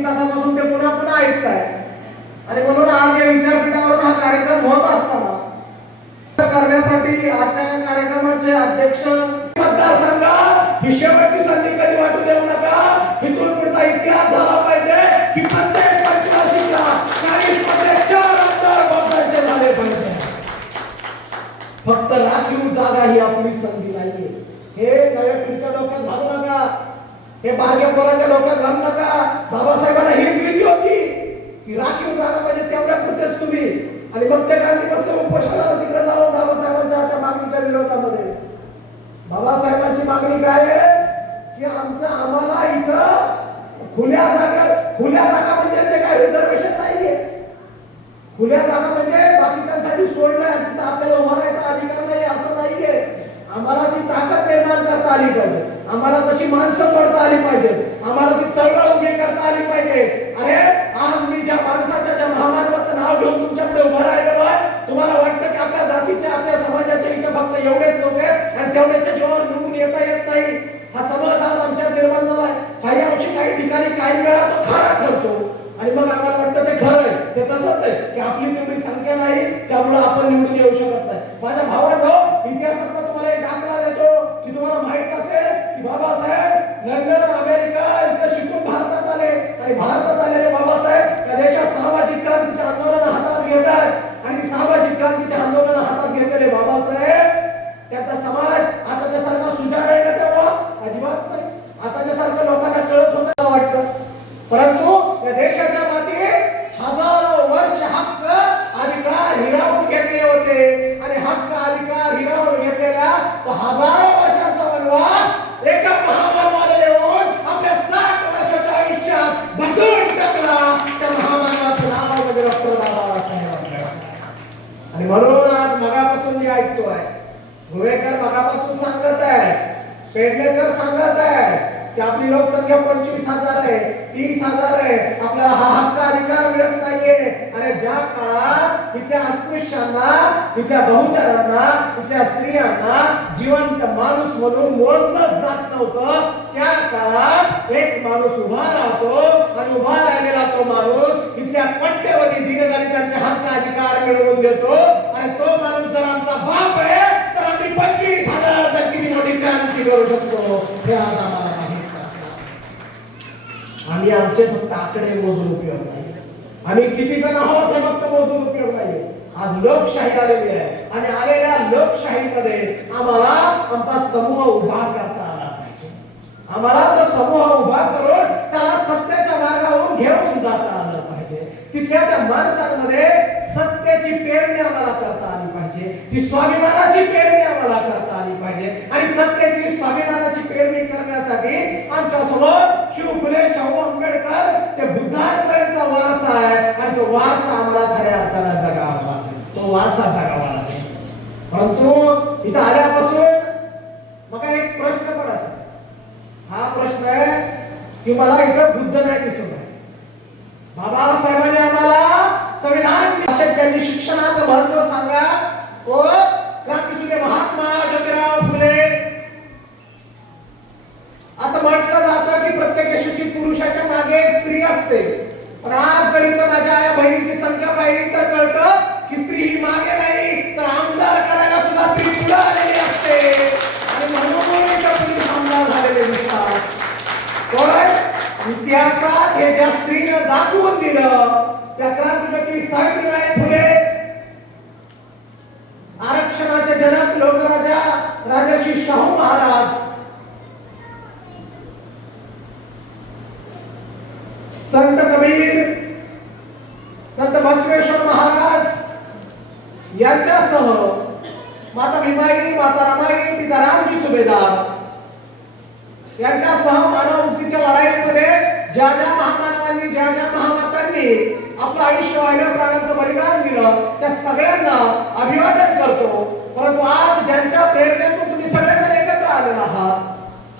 3 तासापासून ते पुन्हा पुन्हा ऐकताय. आणि म्हणून आज या विचारपीठावरून हा कार्यक्रम होत असताना करण्यासाठी आजच्या कार्यक्रमाचे अध्यक्ष मतदारसंघात ही शेवटची संधी कधी वाटू देऊ नका. इथून पुढचा इतिहास झाला पाहिजे की प्रत्येक पंचवार्षिकला 40 मध्ये 4 आमदार बदलायचे झाले पाहिजे. फक्त राखीव जागा ही आपली संधी नाहीये. हे नव्या पिढीच्या डोक्यात घालू नका. हे बारक्या पोराच्या डोक्यात घालू नका. बाबासाहेबांना हीच भीती होती की राखीव जागा म्हणजे तेवढ्या पुरतेच तुम्ही. आणि मग ते गांधी बसले उपोषणाला तिकडे जाऊन बाबासाहेबांच्या त्या मागणीच्या विरोधामध्ये. बाबासाहेबांची मागणी काय आहे की आम्हाला इथं खुल्या जागा म्हणजे ते काय रिझर्वेशन नाहीये. खुल्या जागा म्हणजे बाकीच्यांसाठी सोडलंय तिथं आपल्याला उभा राहायचा अधिकार नाही असं नाहीये. आम्हाला ती ताकद निर्माण करता आली पाहिजे. आम्हाला तशी माणसं तोडता आली पाहिजे. आम्हाला ती चळवळ उभी करता आली पाहिजे. अरे आज मी ज्या माणसाच्या ज्या महामानवाचं नाव घेऊन तुमच्याकडे उभं राहिलेलो आहे, तुम्हाला वाटतं की आपल्या जातीचे आपल्या समाजाचे इथे फक्त एवढेच लोक आहेत आणि तेवढ्याच्या जीवावर निवडून येता येत नाही. हा समज आज आमच्यात निर्माण झालाय. काही अंशी काही ठिकाणी काही वेळा तो खरा ठरतो आणि मग आम्हाला वाटतं ते खरं आहे. ते तसंच आहे की आपली तेवढी संख्या नाही त्यामुळे आपण निवडून येऊ शकत नाही. माझ्या भावांनो, इतिहासातला तुम्हाला एक दाखला देतो की तुम्हाला माहित असेल की बाबासाहेब लंडन अमेरिका इथे शिकून भारतात आले आणि भारतात आलेले बाबासाहेब या देशात सामाजिक क्रांतीचे आंदोलन हातात घेतात आणि सामाजिक क्रांतीचे आंदोलन हातात घेतलेले बाबासाहेब त्याचा समाज आताच्या सारखा सुजाण आहे का तेव्हा? अजिबात नाही. आताच्या सारखं लोकांना कळत होतं वाटतं. परंतु या देशाच्या मातीत हजारो वर्ष हक्क अधिकार हिरावून घेतले होते आणि हक्क अधिकार हिरावून घेतलेला तो हजारो वर्षांचा वनवास एका महामानवाने येऊन आपल्या 60 वर्षाच्या आयुष्यात बदलून टाकला. त्या महामानवाचं नाव म्हणजे डॉक्टर बाबासाहेब आंबेडकर. आणि म्हणून आज मगापासून मी ऐकतोय गोवेकर मगापासून सांगत आहे, पेडणेकर सांगत आहे की आपली लोकसंख्या 25,000 आहे, 30,000 आहे, आपल्याला हा हक्क अधिकार मिळत नाहीये. आणि ज्या काळात इथल्या अस्पृश्यांना, इथल्या बहुजनांना, इथल्या स्त्रियांना जिवंत माणूस म्हणून मोजलं जात नव्हतं, त्या काळात एक माणूस उभा राहतो आणि उभा राहिलेला तो माणूस इथल्या कोट्यवधी दीनदलितांचे हक्क अधिकार मिळवून देतो. आणि तो माणूस जर आमचा बाप आहे तर आम्ही 25,000 किती मोठी क्रांती करू शकतो हे आज आम्हाला माहित. आम्ही आमचे फक्त आकडे मोजून उपयोग नाही. आम्ही किती जण आहोत हे फक्त मोजून उपयोग नाही. आज लोकशाही आलेली आहे आणि आलेल्या लोकशाहीमध्ये आम्हाला आमचा समूह उभा करता आला पाहिजे. आम्हाला तो समूह उभा करून त्याला सत्याच्या मार्गावरून घेऊन जाता आलं पाहिजे. तिथल्या त्या माणसांमध्ये सत्याची पेरणी आम्हाला करता आली पाहिजे. ती स्वाभिमानाची पेरणी आम्हाला करता आली पाहिजे. आणि सत्याची स्वाभिमानाची पेरणी करण्यासाठी आमच्या समोर शिव फुले शाहू आंबेडकर ते बुद्धांपर्यंतचा वारसा आहे आणि तो वारसा आम्हाला खऱ्या अर्थाने जगावा लागेल. तो वारसा जगावा लागेल. परंतु इथं आल्यापासून मग एक प्रश्न पण असेल. हा प्रश्न आहे की मला इथं बुद्ध नाही दिसून आहे. बाबासाहेबांनी आम्हाला संविधान त्यांनी शिक्षणाचं महत्व सांगा. व क्रांतीसूर्य महात्मा ज्योतिराव फुले असं म्हटलं जातं की प्रत्येक यशस्वी पुरुषाच्या मागे एक स्त्री असते. पण आज जरी तर माझ्या आया बहिणीची संख्या पाहिली तर कळतं की स्त्री ही मागे नाही तर आमदार करायला सुद्धा स्त्री पुढे आलेली असते. आणि म्हणून त्या पुरुष आमदार झालेले दिसतात. इतिहासात हे ज्या स्त्रीने दाखवून दिलं त्या क्रांतिज्योती सावित्रीबाई फुले, आरक्षणाचे जनक लोकराजा राजर्षी शाहू महाराज, संत कबीर, संत बसवेश्वर महाराज यांच्यासह माता भीमाई, माता रमाई, पिता रामजी सुभेदार यांच्यासह मानव मुक्तीच्या लढाईमध्ये ज्या ज्या महामानवांनी, ज्या ज्या महामातांनी आपलं आयुष्य वाहिल्या प्राणांचं बलिदान दिलं त्या सगळ्यांना अभिवादन करतो. परंतु आज ज्यांच्या प्रेरणेतून तुम्ही सगळेजण एकत्र आलेला आहात,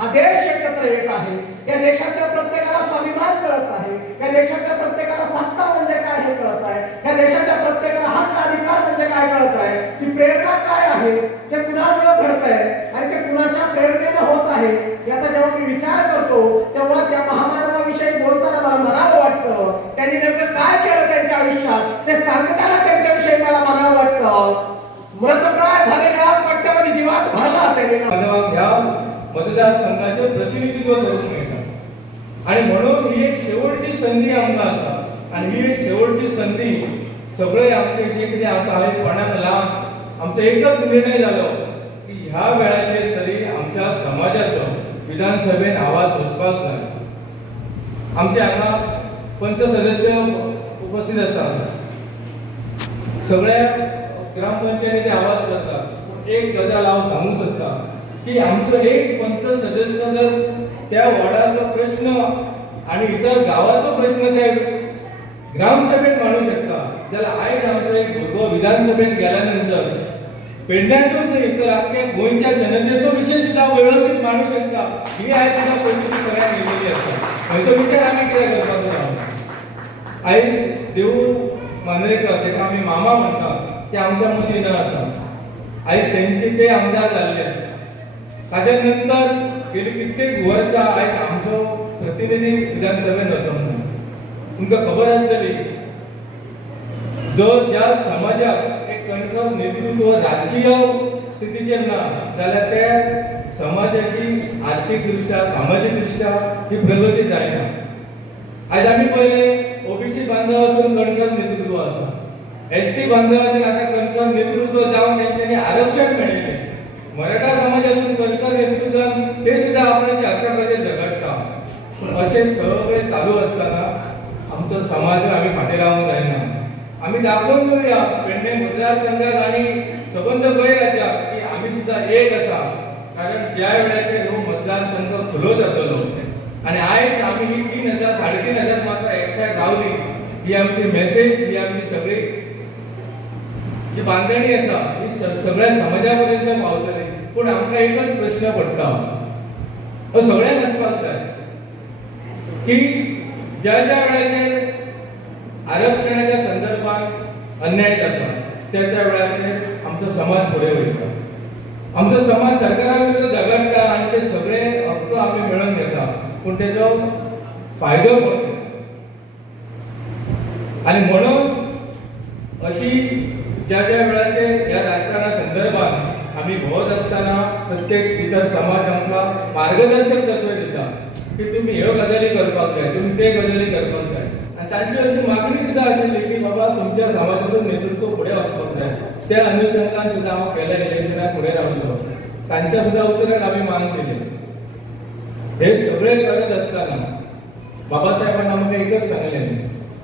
हा देश एकत्र येत आहे. या देशातल्या प्रत्येकाला स्वाभिमान कळत आहे. या देशातल्या प्रत्येकाला सत्ता म्हणजे काय हे कळत आहे. या देशाच्या प्रत्येकाला हक्क अधिकार म्हणजे काय कळत आहे. ती प्रेरणा काय आहे, ते कुणामुळे घडत आहे आणि ते कुणाच्या प्रेरणेने होत आहे याचा जेव्हा मी विचार करतो तेव्हा त्या महामानवाविषयी बोलताना मला म्हणावं वाटतं राहिलेला ह्या मतदारसंघाचे प्रतिनिधित्व करून मिळतात आणि म्हणून ही एक शेवटची संधी आमकां आसा आणि ही एक शेवटची संधी सगळे आमचे जे कितें आसा हे कोणाक लावन आमचो एकच निर्णय जालो की ह्या वेळाचेर तरी आमच्या समाजाचो विधानसभेत आवाज बसपाक जाय. आमचे हांगा पंच सदस्य उपस्थित आसात, सगळ्या ग्रामपंचायतीचे आवाज करतात. पूण एक गजाल हांव सांगूंक सोदता की आमचो एक पंच सदस्य जर त्या वार्डाचो प्रश्न आणि इतर गावाचो प्रश्न ते ग्रामसभेत मांडू शकता जाल्यार आयज आमचो एक भुरगो विधानसभेत गेल्यानंतर पेडण्याचोच न्ही तर आख्ख्या गोंयच्या जनतेचो विशय सुद्धा व्यवस्थित मांडू शकता ही आयज सुद्धा परिस्थिती सगळ्यांक येयलेली आसा. हेचो विचार आमी कित्याक करपाक जाय. आयज देवूळ मांद्रेकर तेका आमी मामा म्हणटात ते आमच्या मदीं न आसा. आयज ते आमदार जाल्ले आसा. ताच्या नंतर गेली कित्येक वर्सां आयज आमचो प्रतिनिधी विधानसभेत वचोंक ना. तुमकां खबर आसतली जो ज्या समाजाक एक कणखर नेतृत्व राजकीय स्थितीचेर ना जाल्यार त्या समाजाची आर्थीक दृश्ट्या सामाजीक दृश्ट्या ही प्रगती जायना. आयज आमी पळयलें ओबीसी बांधवासून कणखर नेतृत्व आसा, एसटी बांधवाचेर आतां कणखर नेतृत्व जावन तेंच्यांनी आरक्षण मेळयलें. मराठा समाजातून कणखर नेतृत्वान ते सुद्धा आपणाचे हक्काखातीर झगडटा. पूण अशें सगळें चालू आसतना आमचो समाज आमी फाटीं रावंक जायना. आमी दाखोवन दवरया पेडणे मतदारसंघात आनी सबंद गोंय राज्याक की आमी सुद्धा एक आसा. कारण ज्या वेळाचेर हो मतदारसंघ खुलो जातलो आनी आयज आमी ही 3,000 3,500 मात्र एकठांय रावली ही आमची मेसेज, ही आमची सगळी जी बांधणी आसा ही सगळ्या समाजा पर्यंत पावतली. पूण आमकां एकच प्रश्न पडटा, हो सगळ्यांक आसपाक जाय की ज्या ज्या वेळाचेर आरक्षणाच्या संदर्भात अन्याय जाता त्या वेळाचेर आमचो समाज फुडें वयता. आमचो समाज सरकारा विरुद्ध झगडटा आनी ते सगळे हक्क आमी मेळोवन घेता. पूण तेजो फायदो कोण घेता? आनी म्हणून अशी ज्या ज्या वेळाचेर ह्या राजकारणा संदर्भात आमी भोंवत आसतना प्रत्येक इतर समाज आमकां मार्गदर्शक तत्व दिता की तुमी ह्यो गजाली करपाक जाय, तुमी ते गजाली करपाक जाय. आनी तांची अशी मागणी सुद्धा आशिल्ली की बाबा तुमच्या समाजाचो नेतृत्व फुडें वचपाक जाय. त्या अनुशंगान सुद्धा हांव गेल्या इलेक्शनाक फुडें रावलो. तांच्या सुद्धा उतराक आमी मान केली. हे सगळे करत आसतना बाबा साहेबान आमकां एकच सांगलें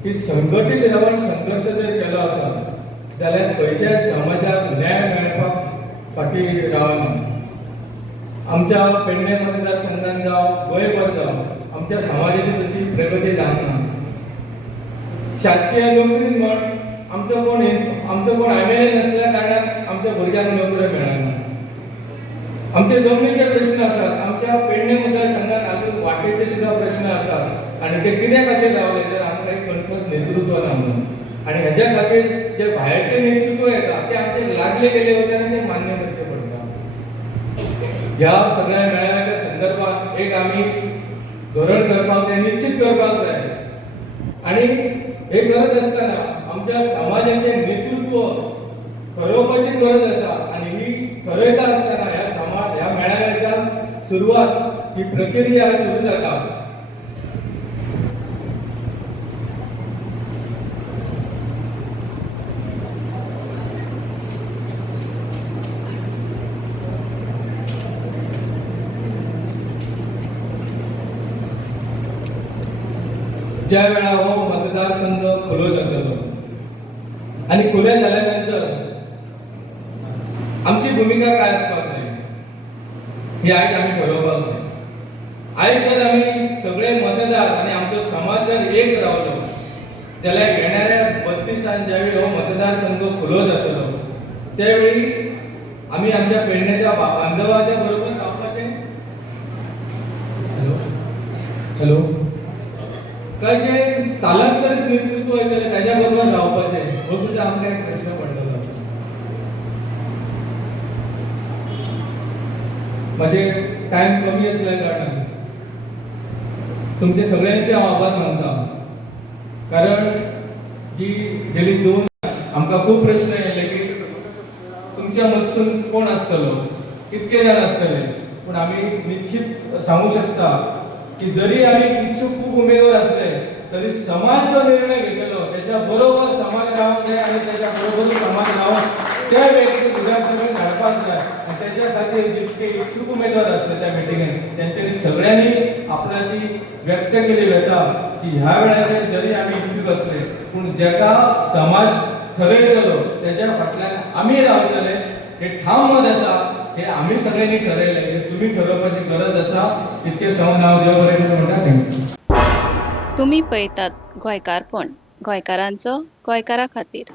की संघटीत रावन संघर्ष जर केलो आसत जाल्यार खंयच्याच समाजाक न्याय मेळपाक फाटीं रावना. आमच्या पेडणे मतदारसंघान जावं गोंयभर जावं आमच्या समाजाची तशी प्रगती जावंक ना. शासकीय नोकरीन म्हण आमचो कोण एमएलए नसल्या कारणान आमच्या भुरग्यांक नोकऱ्यो मेळना. आमचे जमनीचे प्रश्न आसात. आमच्या पेडणे मतदारसंघात अजून वाटेचे सुद्धा प्रश्न आसात आनी ते कित्या खातीर रावले जर आमकां एक कणखर नेतृत्व ना म्हणून. आनी हेच्या खातीर जे भायरचे नेतृत्व येता ते आमचे लागले गेले वता आनी ते मान्य करचे पडटा. ह्या सगळ्या मेळाव्याच्या संदर्भात एक आमी धोरण करपाक जाय, निश्चित करपाक जाय. आनी हे करत आसतना आमच्या समाजाचे नेतृत्व ठरोवपाची गरज आसा. आनी ही ठरयता आसतना ह्या मेळाव्याच्या सुरवात ही प्रक्रिया सुरू जाता. ज्या वेळा हो मतदारसंघ खुलो जातलो आणि खुल्या झाल्यानंतर आमची भूमिका काय आसपाक जाय ही आयज आमी ठरोवपाक जाय. आयज जर आमी सगळे मतदार आणि आमचो समाज जर एक रावलो जाल्यार येणाऱ्या 32 ज्यावेळी हो मतदारसंघ खुलो जातलो त्यावेळी आमी आमच्या पेडण्याच्या बांधवाच्या बरोबर रावपाचे. हॅलो काय जे स्थलांतरित नेतृत्व येतले त्याच्या बरोबर रावपाचे हो सुद्धा आमकां एक प्रश्न पडलेलो आसा. म्हणजे टाइम कमी असल्या कारणान तुमचे सगळ्यांचे हांव आभार मानता. कारण जी गेली 2 आमकां खूब प्रश्न येयले की तुमच्या मदसून कोण आसतलो कितके जाण आसतले, पण आम्ही निश्चित सांगू शकता की जरी आम्ही इच्छुक खूप उमेदवार असले तरी समाज जो निर्णय घेतलेलो त्याच्या बरोबर समाज राहून जाय आणि त्याच्या बरोबर समाज राहून त्या व्यक्ती विधानसभेत धाडपाक जाय आणि त्याच्या खातीर जितके इच्छुक उमेदवार असले त्या मिटिंगेत त्यांच्यानी सगळ्यांनी आपल्याची व्यक्त केली वता की ह्या वेळाचेर जरी आम्ही इच्छुक असले पण जेका समाज ठरयतलो त्याच्या फाटल्यान आम्ही रावतले हे ठाम मत आसा, हे आम्ही सगळ्यांनी ठरयले, हे तुम्ही ठरवपाची गरज आसा. इतके सांगून हांव देव बरें करूं म्हणटा. थँक्यू. तुम्ही पळयतात गोंयकारपण, गोंयकारांचो गोंयकारा खातीर.